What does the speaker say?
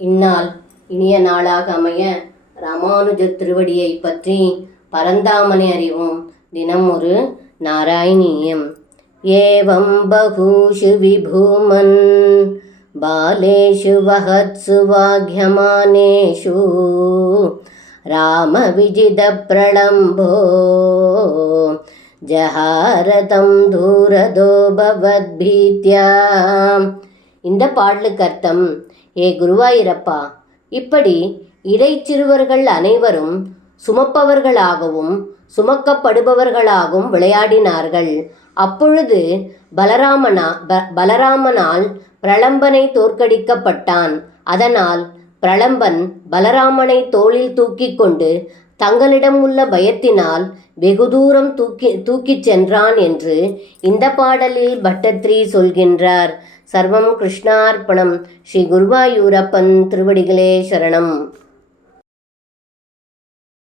இந்நாள் இனிய நாளாக அமைய ராமானுஜ திருவடியை பற்றி பரந்தாமனை அறிவோம். தினம் ஒரு நாராயணீயம். ஏவம் பகூஷு விபூமன் பாலேஷு வஹத்சு வாக்யமானேஷு ராம விஜித பிரளம்போ ஜஹாரதம் தூரதோ பவத்பீத்யா. இந்த பாடலுக்கு அர்த்தம்: ஏ குருவாயிரப்பா, இப்படி இடைச்சிறுவர்கள் அனைவரும் சுமப்பவர்களாகவும் சுமக்கப்படுபவர்களாகவும் விளையாடினார்கள். அப்பொழுது பலராமனால் பிரளம்பனை தோற்கடிக்கப்பட்டான். அதனால் பிரளம்பன் பலராமனை தோளில் தூக்கி கொண்டு தங்களிடம் உள்ள பயத்தினால் வெகு தூரம் தூக்கிச் சென்றான் என்று இந்த பாடலில் பட்டத்ரி சொல்கின்றார். சர்வம் கிருஷ்ணார்ப்பணம். ஸ்ரீ குருவாயூரப்பன் திருவடிகளே சரணம்.